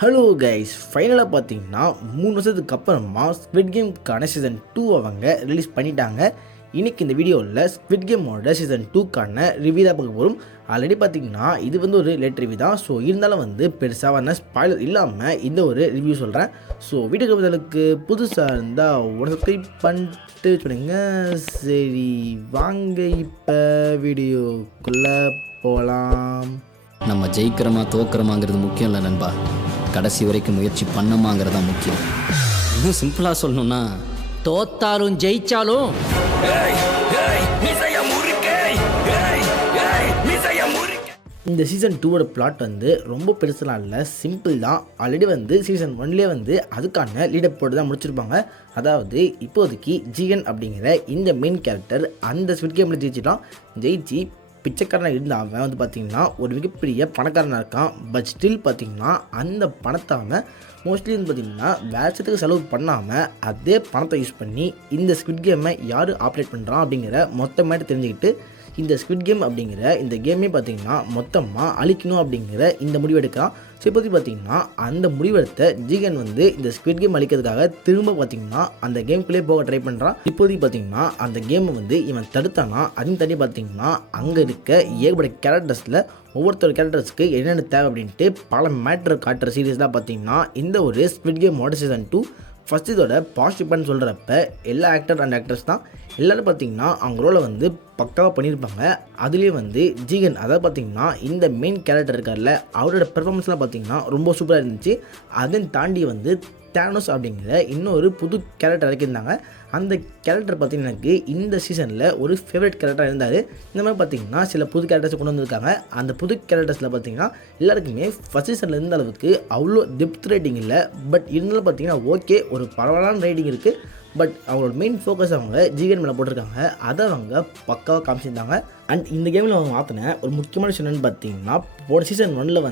Hello guys, ஃபைனலாக பார்த்தீங்கன்னா 3 வருஷத்துக்கு அப்புறமா ஸ்குவிட் கேம்க்கான சீசன் 2 அவங்க ரிலீஸ் பண்ணிட்டாங்க. இன்றைக்கி இந்த வீடியோவில் ஸ்குவிட் கேமோட சீசன் 2க்கான ரிவ்யூ தான் பார்க்க போகிறோம். ஆல்ரெடி பார்த்தீங்கன்னா இது ஒரு லேட் ரிவ்யூ தான். ஸோ இருந்தாலும் பெருசாக ஸ்பாய்லர் இல்லாமல் இந்த ஒரு ரிவ்யூ சொல்கிறேன். ஸோ வீடியோக்கு பதிலுக்கு புதுசாக இருந்தால் உடனே சப்ஸ்கிரைப் பண்ணிட்டு சொல்லுங்க. சரி வாங்க இப்போ வீடியோக்குள்ளே போகலாம். நம்ம ஜெயிக்கிறோமா தோக்கிறோமாங்கிறது முக்கியம் இல்லை நண்பா, கடைசி வரைக்கும் முயற்சி பண்ணமாங்கிறதா முக்கியம். இன்னும் சிம்பிளாக சொல்லணும்னா, தோத்தாலும் ஜெயிச்சாலும் இந்த சீசன் 2ஓட பிளாட் ரொம்ப பெருசெலாம் இல்லை, சிம்பிள் தான். ஆல்ரெடி சீசன் 1லேயே அதுக்கான லீடப் போட்டு தான் முடிச்சிருப்பாங்க. அதாவது இப்போதைக்கு ஜிஎன் அப்படிங்கிற இந்த மெயின் கேரக்டர் அந்த ஸ்குவிட் கேமில் ஜெயிச்சு பிச்சைக்காரனாக இருந்த அவன் பார்த்திங்கன்னா ஒரு மிகப்பெரிய பணக்காரனாக இருக்கான். பட் ஸ்டில் பார்த்திங்கன்னா அந்த பணத்தை அவன் மோஸ்ட்லி பார்த்திங்கன்னா வேஷத்துக்கு செலவு பண்ணாமல் அதே பணத்தை யூஸ் பண்ணி இந்த ஸ்குவிட் கேமை யார் ஆப்ரேட் பண்ணுறான் அப்படிங்கிற மொத்தமாയിട്ട് தெரிஞ்சுக்கிட்டு இந்த ஸ்குவிட் கேம் அப்படிங்கிற இந்த கேமே பார்த்திங்கன்னா மொத்தமாக அழிக்கணும் அப்படிங்கிற இந்த முடிவெடுக்கலாம். ஸோ இப்போதைக்கு பார்த்திங்கன்னா அந்த முடிவெடுத்த ஜிகன் இந்த ஸ்குவிட் கேம் அழிக்கிறதுக்காக திரும்ப பார்த்திங்கன்னா அந்த கேம்குள்ளே போக ட்ரை பண்ணுறான். இப்போதைக்கு பார்த்திங்கன்னா அந்த கேமை இவன் தடுத்தானா, அதையும் தண்ணி பார்த்திங்கன்னா அங்கே இருக்க ஏகப்பட்ட கேரக்டர்ஸில் ஒவ்வொருத்தர் கேரக்டர்ஸ்க்கு என்னென்ன தேவை அப்படின்ட்டு பல மேட்டர் காட்டுற சீரீஸ் தான் பார்த்திங்கன்னா இந்த ஒரு ஸ்குவிட் கேமோட சீசன் 2. ஃபஸ்ட் இதோட பாசிட்டிவ்னு சொல்கிறப்ப எல்லா ஆக்டர் அண்ட் ஆக்டர்ஸ் தான் எல்லோரும் பார்த்திங்கன்னா அவங்க ரோலை பக்காவாக பண்ணியிருப்பாங்க. அதுலேயும் ஜிகன், அதாவது பார்த்திங்கன்னா இந்த மெயின் கேரக்டர் இருக்கார்ல, அவரோட பெர்ஃபார்மன்ஸ்லாம் பார்த்திங்கன்னா ரொம்ப சூப்பராக இருந்துச்சு. அதையும் தாண்டி தேனோஸ் அப்படிங்கிற இன்னொரு புது கேரக்டர் இறக்கியிருந்தாங்க. அந்த கேரக்டர் பார்த்திங்கன்னா எனக்கு இந்த சீசனில் ஒரு ஃபேவரட் கேரக்டராக இருந்தார். இந்த மாதிரி பார்த்திங்கன்னா சில புது கேரக்டர்ஸ் கொண்டு வந்திருக்காங்க. அந்த புது கேரக்டர்ஸில் பார்த்திங்கன்னா எல்லாருக்குமே ஃபஸ்ட் சீசனில் இருந்த அளவுக்கு அவ்வளோ டெப்த் ரைட்டிங் இல்லை. பட் இருந்தாலும் பார்த்திங்கன்னா ஓகே, ஒரு பரவாயில்லான ரைட்டிங் இருக்குது. பட் அவங்களோட மெயின் ஃபோக்கஸ் அவங்க ஜிகன் மேலே போட்டிருக்காங்க. அதை அவங்க பக்காவாக காமிச்சிருந்தாங்க. அண்ட் இந்த கேமில் அவங்க மாற்றின ஒரு முக்கியமான விஷயம் என்னென்னு பார்த்தீங்கன்னா, போன சீசன் 1ல்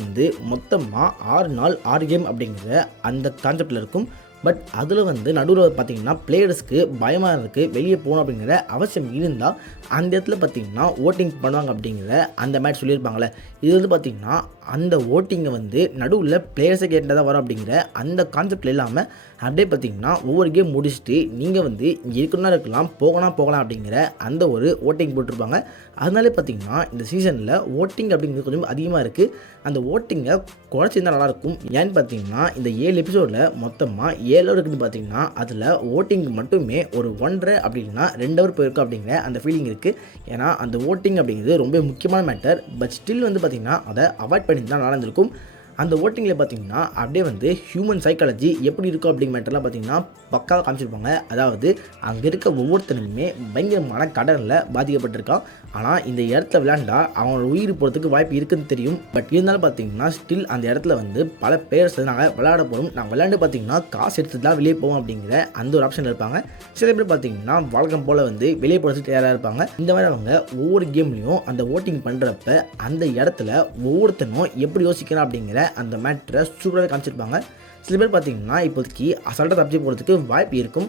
மொத்தமாக 6 நாள் 6 கேம் அப்படிங்கிற அந்த கான்செப்டில் இருக்கும். பட் அதில் நடுவில் பார்த்திங்கன்னா பிளேயர்ஸ்க்கு பயமாக இருக்குது, வெளியே போகணும் அப்படிங்கிற அவசியம் இருந்தால் அந்த இடத்துல பார்த்திங்கன்னா ஓட்டிங் பண்ணுவாங்க அப்படிங்கிற அந்த மேட்ச் சொல்லியிருப்பாங்களே. இது பார்த்திங்கன்னா அந்த ஓட்டிங்கை நடுவில் பிளேயர்ஸை கேட்டதாக வரும் அப்படிங்கிற அந்த கான்செப்டில் இல்லாமல் அப்படியே பார்த்திங்கன்னா ஒவ்வொரு கேம் முடிச்சுட்டு நீங்கள் இங்கே இருக்கணும்னா இருக்கலாம், போகலாம் அப்படிங்கிற அந்த ஒரு ஓட்டிங் போட்டிருப்பாங்க. அதனாலே பார்த்திங்கன்னா இந்த சீசனில் ஓட்டிங் அப்படிங்கிறது கொஞ்சம் அதிகமாக இருக்குது. அந்த ஓட்டிங்கை குறைச்சிருந்தால் நல்லாயிருக்கும். ஏன்னு பார்த்திங்கன்னா இந்த 7 எபிசோடில் மொத்தமாக 7 ஹவர் இருக்குதுன்னு பார்த்திங்கன்னா அதில் ஓட்டிங் மட்டுமே ஒரு 1.5 அப்படின்னா 2 ஹவர் போயிருக்கும் அப்படிங்கிற அந்த ஃபீலிங் இருக்குது. ஏன்னா அந்த ஓட்டிங் அப்படிங்கிறது ரொம்ப முக்கியமான மேட்டர். பட் ஸ்டில் பார்த்திங்கன்னா அதை அவாய்ட் பண்ணி தான் நடந்திருக்கும். அந்த ஓட்டிங்கில் பார்த்திங்கன்னா அப்படியே ஹியூமன் சைக்காலஜி எப்படி இருக்கும் அப்படிங்கிற மேட்டர்லாம் பார்த்திங்கன்னா பக்காவாக காமிச்சிருப்பாங்க. அதாவது அங்கே இருக்க ஒவ்வொருத்தனுமே பயங்கரமான கடனில் பாதிக்கப்பட்டிருக்கான். ஆனால் இந்த இடத்துல விளையாண்டா அவங்களோட உயிர் போகிறதுக்கு வாய்ப்பு இருக்குதுன்னு தெரியும். பட் இருந்தாலும் பார்த்திங்கன்னா ஸ்டில் அந்த இடத்துல பல பேர்ஸ் நாங்கள் விளையாட போகிறோம், நாங்கள் விளையாண்டு பார்த்திங்கன்னா காசு எடுத்து தான் வெளியே போவோம் அப்படிங்கிற அந்த ஒரு ஆப்ஷன் இருப்பாங்க. சில பேர் பார்த்திங்கன்னா வழக்கம் போல் வெளியே போகிறதுக்கு தயாராக இருப்பாங்க. இந்த மாதிரி அவங்க ஒவ்வொரு கேம்லேயும் அந்த ஓட்டிங் பண்ணுறப்ப அந்த இடத்துல ஒவ்வொருத்தனும் எப்படி யோசிக்கணும் அப்படிங்கிற அந்த மேட்டரை சூப்பராக காமிச்சிருப்பாங்க. சில பேர் பார்த்திங்கன்னா இப்போதைக்கு அசால்ட்டாக தப்பிச்சு போகிறதுக்கு வாய்ப்பு இருக்கும்.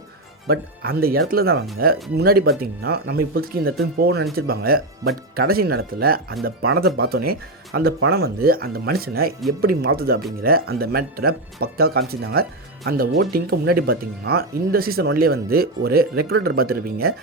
பட் அந்த இடத்துல தான் அவங்க முன்னாடி பார்த்திங்கன்னா நம்ம இப்போதைக்கு இந்த இடத்துக்கு போகணும்னு நினச்சிருப்பாங்க. பட் கடைசி நேரத்தில் அந்த பணத்தை பார்த்தோன்னே அந்த பணம் அந்த மனுஷனை எப்படி மாற்றுது அப்படிங்கிற அந்த மேட்டரை பக்காவாக காமிச்சிருந்தாங்க. அந்த ஓட்டிங்க்கு முன்னாடி பார்த்திங்கன்னா இந்த சீசன் 1லேயே ஒரு ரெக்ரூட்டர் பார்த்துருப்பீங்க.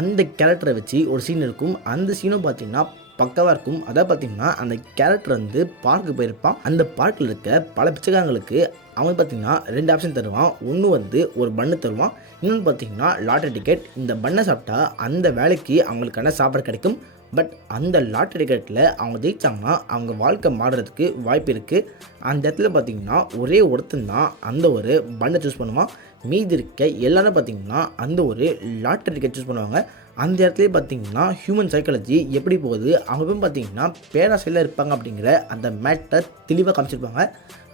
அந்த கேரக்டரை வச்சு ஒரு சீன் இருக்கும். அந்த சீனும் பார்த்திங்கன்னா பக்காவாக இருக்கும். அதாவது பார்த்திங்கன்னா அந்த கேரக்டர் பார்க்கு போயிருப்பான். அந்த பார்க்கில் இருக்க பல பிச்சைக்காரங்களுக்கு அவன் பார்த்திங்கன்னா 2 ஆப்ஷன் தருவான். ஒன்று ஒரு பண்ணு தருவான், இன்னொன்று பார்த்திங்கன்னா லாட்டரி டிக்கெட். இந்த பண்ணை சாப்பிட்டா அந்த வேலைக்கு அவங்களுக்கான சாப்பாடு கிடைக்கும். பட் அந்த லாட்டரி டிக்கெட்டில் அவங்க ஜெயித்தாங்கன்னா அவங்க வாழ்க்கை மாறுறதுக்கு வாய்ப்பு இருக்குது. அந்த இடத்துல பார்த்திங்கன்னா ஒரே ஒருத்தன் தான் அந்த ஒரு பண்ணை சூஸ் பண்ணுவான். மீதி இருக்க எல்லோரும் பார்த்திங்கன்னா அந்த ஒரு லாட்டரி டிக்கெட் சூஸ் பண்ணுவாங்க. அந்த இடத்துலேயே பார்த்திங்கன்னா ஹியூமன் சைக்காலஜி எப்படி போகுது, அவங்க போய் பார்த்திங்கன்னா பேராசையில் இருப்பாங்க அப்படிங்கிற அந்த மேட்டர் தெளிவாக காமிச்சிருப்பாங்க.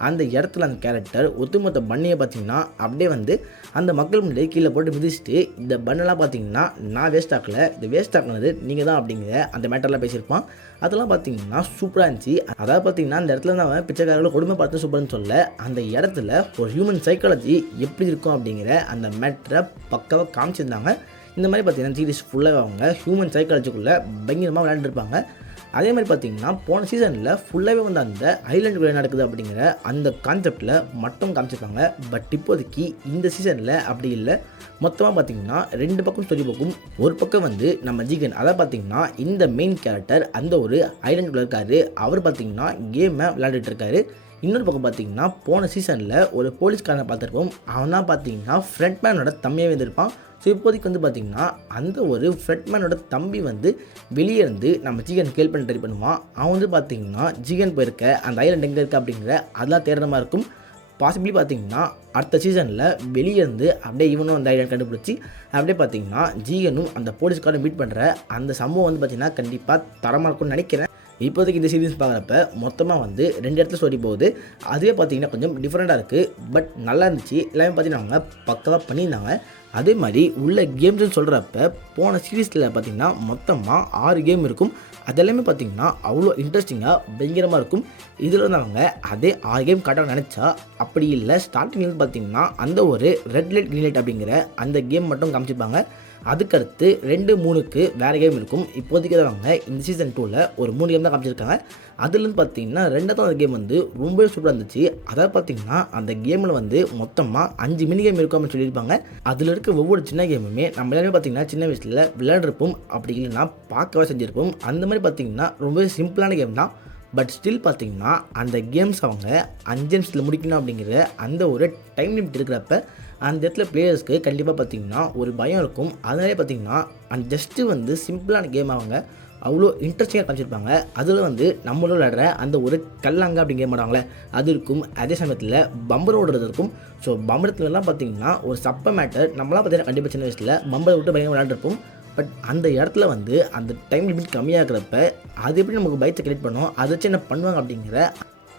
அந்த இடத்துல அந்த கேரக்டர் ஒத்துமொத்த பண்ணையை பார்த்திங்கன்னா அப்படியே அந்த மக்கள் முன்னாடி கீழே போட்டு மிதிச்சுட்டு இந்த பண்ணெல்லாம் பார்த்திங்கன்னா நான் வேஸ்ட் ஆக்கலை, இந்த வேஸ்ட் ஆக்கினது நீங்கள் தான் அப்படிங்கிற அந்த மேட்டர்லாம் பேசியிருப்பான். அதெல்லாம் பார்த்திங்கன்னா சூப்பராக இருந்துச்சு. அதாவது பார்த்திங்கன்னா அந்த இடத்துல தான் பிச்சைக்காரர்களை கொடுமை பார்த்து சூப்பர்னு சொல்ல, அந்த இடத்துல ஒரு ஹியூமன் சைக்காலஜி எப்படி இருக்கும் அப்படிங்கிற அந்த மேட்டரை பக்காவாக காமிச்சிருந்தாங்க. இந்த மாதிரி பார்த்திங்கன்னா சீரிஸ் ஃபுல்லாக அவங்க ஹியூமன் சைக்காலஜிக்குள்ளே பயங்கரமாக விளையாண்டுருப்பாங்க. அதே மாதிரி பார்த்தீங்கன்னா போன சீசனில் ஃபுல்லாகவே வந்து அந்த ஐலாண்டுக்குள்ளே நடக்குது அப்படிங்கிற அந்த கான்செப்டில் மட்டும் காமிச்சிருப்பாங்க. பட் இப்போதைக்கு இந்த சீசனில் அப்படி இல்லை. மொத்தமாக பார்த்தீங்கன்னா 2 பக்கம் ஸ்டோரி போக்கும். ஒரு பக்கம் வந்து நம்ம ஜிகன், அதாவது பார்த்தீங்கன்னா இந்த மெயின் கேரக்டர் அந்த ஒரு ஐலாண்டுக்குள்ளே இருக்காரு. அவர் பார்த்தீங்கன்னா கேமை விளையாண்டுட்டு இருக்காரு. இன்னொரு பக்கம் பார்த்தீங்கன்னா போன சீசனில் ஒரு போலீஸ்காரனை பார்த்துருப்போம். அவன் தான் பார்த்தீங்கன்னா ஃப்ரண்ட்மேனோட தம்பியாக வந்திருப்பான். ஸோ இப்போதைக்கு வந்து பார்த்திங்கன்னா அந்த ஒரு ஃப்ரண்ட்மேனோட தம்பி வந்து வெளியே இருந்து நம்ம ஜிகன் கேள் பண்ணி ட்ரை பண்ணுவான். அவன் வந்து பார்த்திங்கன்னா ஜிகன் போயிருக்க அந்த ஐலாண்ட் எங்கே இருக்குது அப்படிங்கிற அதெல்லாம் தேடுற மாதிரி இருக்கும். பாசிபிளி பார்த்திங்கன்னா அடுத்த சீசனில் வெளியே இருந்து அப்படியே இவனும் அந்த ஐலாண்ட் கண்டுபிடிச்சி அப்படியே பார்த்திங்கன்னா ஜிகனும் அந்த போலீஸ்காரனை மீட் பண்ணுற அந்த சம்பவம் வந்து பார்த்திங்கன்னா கண்டிப்பாக தரமாக இருக்கும்னு நினைக்கிறேன். இப்போதைக்கு இந்த சீரீஸ் பார்க்குறப்ப மொத்தமாக வந்து 2 இடத்துல ஸ்டோரி போகுது. அதுவே பார்த்திங்கன்னா கொஞ்சம் டிஃப்ரெண்ட்டாக இருக்குது. பட் நல்லா இருந்துச்சு. எல்லாமே பார்த்திங்கன்னா அவங்க பக்கவாக பண்ணியிருந்தாங்க. அதே மாதிரி உள்ள கேம்ஸ்னு சொல்கிறப்ப போன சீரீஸில் பார்த்திங்கன்னா மொத்தமாக 6 கேம் இருக்கும். அதெல்லாமே பார்த்திங்கன்னா அவ்வளோ இன்ட்ரெஸ்டிங்காக பயங்கரமாக இருக்கும். இதில் வந்து அவங்க அதே 6 கேம் காட்ட நினச்சா அப்படி இல்லை. ஸ்டார்டிங்லேருந்து பார்த்திங்கன்னா அந்த ஒரு ரெட் லைட் க்ரீன் லைட் அப்படிங்கிற அந்த கேம் மட்டும் காமிச்சிருப்பாங்க. அதுக்கடுத்து 2, 3க்கு வேறு கேம் இருக்கும். இப்போதைக்கு அவங்க இந்த சீசன் 2ல் ஒரு 3 கேம் தான் காமிச்சிருக்காங்க. அதுலேருந்து பார்த்தீங்கன்னா 2வது கேம் வந்து ரொம்பவே சூப்பராக இருந்துச்சு. அதாவது பார்த்தீங்கன்னா அந்த கேமில் வந்து மொத்தமாக 5 மினி கேம் இருக்கும் அப்படின்னு சொல்லியிருப்பாங்க. அதில் இருக்க ஒவ்வொரு சின்ன கேமுமே நம்ம எல்லாமே பார்த்தீங்கன்னா சின்ன வயசில் விளையாடுறப்போம், அப்படி இல்லைன்னா பார்க்கவே செஞ்சுருப்போம். அந்த மாதிரி பார்த்தீங்கன்னா ரொம்பவே சிம்பிளான கேம் தான். பட் ஸ்டில் பார்த்தீங்கன்னா அந்த கேம்ஸ் அவங்க 5 நிமிஷத்தில் முடிக்கணும் அப்படிங்கிற அந்த ஒரு டைம் லிமிட் இருக்கிறப்ப அந்த இடத்துல பிளேயர்ஸ்க்கு கண்டிப்பாக பார்த்திங்கன்னா ஒரு பயம் இருக்கும். அதனாலே பார்த்திங்கன்னா அந்த ஜஸ்ட்டு வந்து சிம்பிளான கேம் அவங்க அவ்வளோ இன்ட்ரெஸ்டிங்காக காமிச்சிருப்பாங்க. அதில் வந்து நம்மளும் விளையாடுற அந்த ஒரு கல்லாங்க அப்படிங்கிற மாட்டாங்களே அது இருக்கும். அதே சமயத்தில் பம்பர் ஓடுறது இருக்கும். ஸோ பம்பரத்துலலாம் பார்த்திங்கன்னா ஒரு சப்ப மேட்டர் நம்மளாம் பார்த்திங்கன்னா கண்டிப்பாக சின்ன வயசில் பம்பரை விட்டு பயங்கர விளையாண்டுருப்போம். பட் அந்த இடத்துல வந்து அந்த டைம் லிமிட் கம்மியாக இருக்கிறப்ப அது எப்படி நமக்கு பயத்தை கிரியேட் பண்ணோம், அதை வச்சு என்ன பண்ணுவாங்க அப்படிங்கிற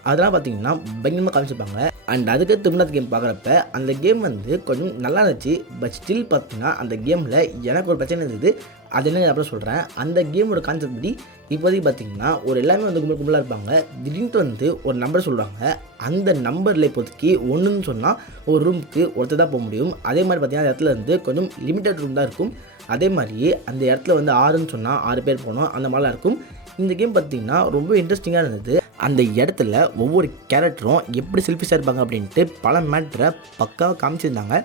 அதெல்லாம் பார்த்திங்கன்னா பயங்கரமாக காமிச்சிருப்பாங்க. அண்ட் அதுக்கு திருமணத்து கேம் பார்க்குறப்ப அந்த கேம் வந்து கொஞ்சம் நல்லா இருந்துச்சு. பட் ஸ்டில் பார்த்திங்கன்னா அந்த கேமில் எனக்கு ஒரு பிரச்சனை இருந்தது. அது என்ன அப்புறம் சொல்கிறேன். அந்த கேமோட கான்செப்ட் படி இப்போதைக்கு பார்த்திங்கன்னா ஒரு எல்லாமே வந்து கும்பலாக இருப்பாங்க. திடீர்னு வந்து ஒரு நம்பர் சொல்கிறாங்க. அந்த நம்பரில் இப்போதைக்கு 1ன்னு சொன்னால் ஒரு ரூமுக்கு ஒருத்தர் தான் போக முடியும். அதே மாதிரி பார்த்திங்கன்னா அந்த இடத்துல வந்து கொஞ்சம் லிமிட்டட் ரூம் தான் இருக்கும். அதே மாதிரியே அந்த இடத்துல வந்து 6ன்னு சொன்னால் 6 பேர் போனோம், அந்த மாதிரிலாம் இருக்கும். இந்த கேம் பார்த்திங்கன்னா ரொம்ப இன்ட்ரெஸ்டிங்காக இருந்தது. அந்த இடத்துல ஒவ்வொரு கேரக்டரும் எப்படி செல்ஃபிஷாக இருப்பாங்க அப்படின்ட்டு பல மேட்டரை பக்காவாக காமிச்சிருந்தாங்க.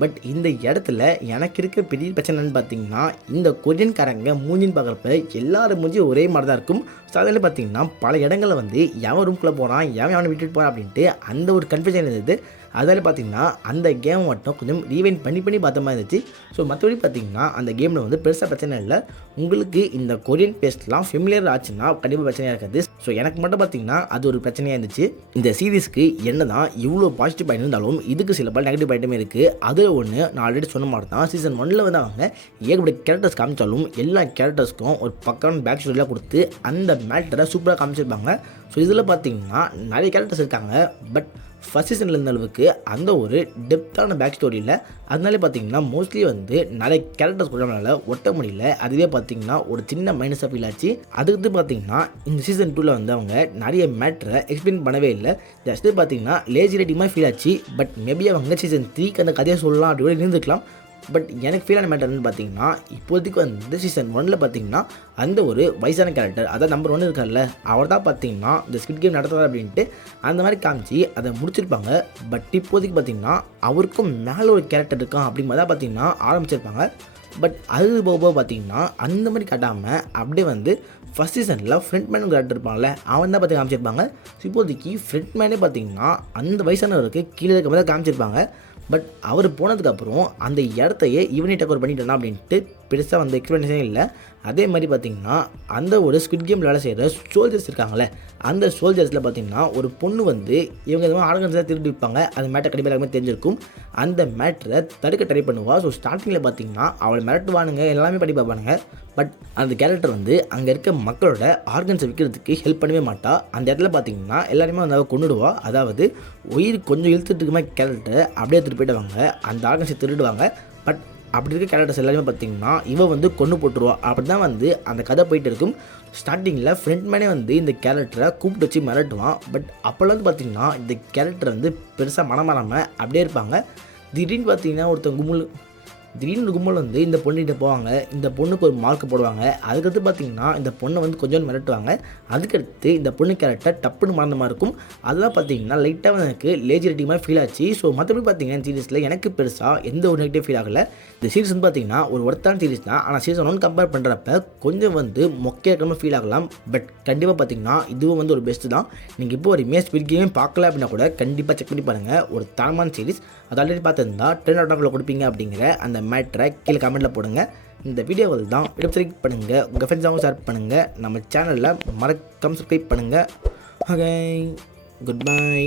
பட் இந்த இடத்துல எனக்கு இருக்க பெரிய பிரச்சனைன்னு பார்த்தீங்கன்னா இந்த கொரியன்காரங்க மூஞ்சின்னு பார்க்குறப்ப எல்லாரும் மூஞ்சி ஒரே மாதிரி தான் இருக்கும். ஸோ அதில் பார்த்தீங்கன்னா பல இடங்களில் வந்து எவன் ரூம்குள்ளே போகிறான், எவன் விட்டுட்டு போகிறான் அப்படின்ட்டு அந்த ஒரு கன்ஃபியூஷன் இருந்தது. அதில் பார்த்திங்கன்னா அந்த கேம் மட்டும் கொஞ்சம் ரீவைண்ட் பண்ணி பார்த்த மாதிரி இருந்துச்சு. ஸோ மற்றபடி பார்த்திங்கன்னா அந்த கேமில் வந்து பெருசாக பிரச்சனை இல்லை. உங்களுக்கு இந்த கொரியன் பேஸ்ட்லாம் ஃபெமிலியர் ஆச்சுன்னா கண்டிப்பாக பிரச்சனையாக இருக்காது. ஸோ எனக்கு மட்டும் பார்த்திங்கன்னா அது ஒரு பிரச்சனையாக இருந்துச்சு. இந்த சீரீஸ்க்கு என்ன தான் இவ்வளோ பாசிட்டிவ் பாயிண்ட் இருந்தாலும் இதுக்கு சில பல நெகட்டிவ் பாயிண்ட்டுமே இருக்குது. அதில் ஒன்று நான் ஆல்ரெடி சொன்ன மாதிரி தான் சீசன் 1ல் வந்து அவங்க ஏகப்பட்ட கேரக்டர்ஸ் காமிச்சாலும் எல்லா கேரக்டர்ஸ்க்கும் ஒரு பக்கம் பேக் ஸ்டோரியாக கொடுத்து அந்த மேட்டரை சூப்பராக காமிச்சிருப்பாங்க. ஸோ இதில் பார்த்திங்கன்னா நிறைய கேரக்டர்ஸ் இருக்காங்க. பட் ஃபஸ்ட் சீசனில் இருந்த அளவுக்கு அந்த ஒரு டெப்த்தான பேக் ஸ்டோரி இல்லை. அதனாலே பார்த்திங்கன்னா மோஸ்ட்லி வந்து நிறைய கேரக்டர்ஸ் கொடுத்தனால ஒட்ட முடியல. அதுவே பார்த்திங்கன்னா ஒரு சின்ன மைனஸாக ஃபீல் ஆச்சு. அதுக்கு பார்த்திங்கன்னா இந்த சீசன் 2ல் வந்து அவங்க நிறைய மேட்டரை எக்ஸ்பிளைன் பண்ணவே இல்லை. ஜஸ்ட்டு பார்த்திங்கன்னா லேசி ரைட்டிங்காக ஃபீல் ஆச்சு. பட் மேபி அவங்க சீசன் 3க்கு அந்த கதையை சொல்லலாம் அப்படி கூட இருந்துக்கலாம். பட் எனக்கு ஃபீலான மேட்டர்னு பார்த்தீங்கன்னா இப்போதைக்கு வந்து சீசன் 1ல் பார்த்தீங்கன்னா அந்த ஒரு வயசான கேரக்டர், அதாவது நம்பர் 1 இருக்கார்ல, அவர் தான் பார்த்தீங்கன்னா இந்த ஸ்குவிட் கேம் நடத்துறாரு அப்படின்ட்டு அந்த மாதிரி காமிச்சு அதை முடிச்சிருப்பாங்க. பட் இப்போதைக்கு பார்த்தீங்கன்னா அவருக்கும் மேலே ஒரு கேரக்டர் இருக்கான் அப்படிங்கிற தான் பார்த்தீங்கன்னா ஆரம்பிச்சிருப்பாங்க. பட் அது போக பார்த்தீங்கன்னா அந்த மாதிரி காட்டாமல் அப்படியே வந்து ஃபஸ்ட் சீசனில் ஃப்ரண்ட்மேன் கேரக்டர் இருப்பாங்கள்ல, அவன் தான் பார்த்து காமிச்சிருப்பாங்க. ஸோ இப்போதைக்கு ஃப்ரண்ட்மேனே பார்த்தீங்கன்னா அந்த வயசானவருக்கு கீழே இருக்க மாதிரி தான் காமிச்சிருப்பாங்க. பட் அவர் போனதுக்கப்புறம் அந்த இடத்தையே இவனே டேக் ஓவர் பண்ணிட்டேனா அப்படின்ட்டு பெருசாக வந்து எக்ஸ்பிளனேஷனே இல்லை. அதே மாதிரி பார்த்திங்கன்னா அந்த ஒரு ஸ்குவிட் கேம் வேலை செய்கிற சோல்ஜர்ஸ் இருக்காங்களே, அந்த சோல்ஜர்ஸில் பார்த்திங்கன்னா ஒரு பொண்ணு வந்து இவங்க எதுவும் ஆர்கன்ஸாக திருடி வைப்பாங்க. அந்த மேட்டை கண்டிப்பாக எல்லாமே தெரிஞ்சிருக்கும். அந்த மேட்டரை தடுக்க ட்ரை பண்ணுவாள். ஸோ ஸ்டார்டிங்கில் பார்த்திங்கன்னா அவளை மிரட்டுவானுங்க, எல்லாமே பண்ணி பார்ப்பானுங்க. பட் அந்த கேரக்டர் வந்து அங்கே இருக்க மக்களோட ஆர்கன்ஸை விற்கிறதுக்கு ஹெல்ப் பண்ணவே மாட்டா. அந்த இடத்துல பார்த்திங்கன்னா எல்லாருமே வந்து அவள் கொண்டுடுவா. அதாவது உயிர் கொஞ்சம் இழுத்துட்டு இருக்குமே கேரக்டரை அப்படியே எடுத்துகிட்டு போயிடுவாங்க, அந்த ஆர்கன்ஸை திருடுவாங்க. பட் அப்படி இருக்க கேரக்டர்ஸ் எல்லாருமே பார்த்திங்கன்னா இவன் வந்து கொண்டு போட்டுருவா. அப்படி தான் வந்து அந்த கதை போயிட்டு இருக்கும். ஸ்டார்டிங்கில் ஃப்ரண்ட்மேனே வந்து இந்த கேரக்டரை கூப்பிட்டு வச்சு மிரட்டுவான். பட் அப்போல்லாம் வந்து பார்த்திங்கன்னா இந்த கேரக்டர் வந்து பெருசாக மனமாறாமல் அப்படியே இருப்பாங்க. திடீர்னு பார்த்திங்கன்னா ஒருத்தன் திடீர்னு கும்பல் வந்து இந்த பொண்ணுகிட்ட போவாங்க, இந்த பொண்ணுக்கு ஒரு மார்க் போடுவாங்க. அதுக்கடுத்து பார்த்தீங்கன்னா இந்த பொண்ணை வந்து கொஞ்சம் மிரட்டுவாங்க. அதுக்கடுத்து இந்த பொண்ணு கேரக்டர் டப்புன்னு மறந்த மாதிரி இருக்கும். அதெல்லாம் பார்த்தீங்கன்னா லைட்டாக எனக்கு லேஜி ரேட்டிங் மாதிரி ஃபீல் ஆச்சு. ஸோ மற்றபடி பார்த்தீங்கன்னா இந்த சீரிஸில் எனக்கு பெருசாக எந்த ஒரு நெகட்டிவ் ஃபீல் ஆகலை. இந்த சீரிஸ் வந்து பார்த்தீங்கன்னா ஒரு ஒர்த்தான சீரிஸ் தான். ஆனால் சீசன் 1 கம்பேர் பண்ணுறப்ப கொஞ்சம் வந்து மொக்கையாக இருக்காமல் ஃபீல் ஆகலாம். பட் கண்டிப்பாக பார்த்தீங்கன்னா இதுவும் வந்து ஒரு பெஸ்ட்டு தான். நீங்கள் இப்போ ஒரு ஸ்குவிட் கேமே பார்க்கல அப்படின்னா கூட கண்டிப்பாக செக் பண்ணி பாருங்கள். ஒரு தரமான சீரிஸ். அது ஆல்ரெடி பார்த்துருந்தா 10 out of 10 கொடுப்பீங்க அப்படிங்கிற அந்த மேட்ரை கீழே கமெண்ட்டில் போடுங்க. இந்த வீடியோவில் தான் லைக் பண்ணுங்கள், உங்கள் ஃப்ரெண்ட்ஸாகவும் ஷேர் பண்ணுங்கள், நம்ம சேனலில் மறக்காம சப்ஸ்கிரைப் பண்ணுங்கள். Okay, good bye.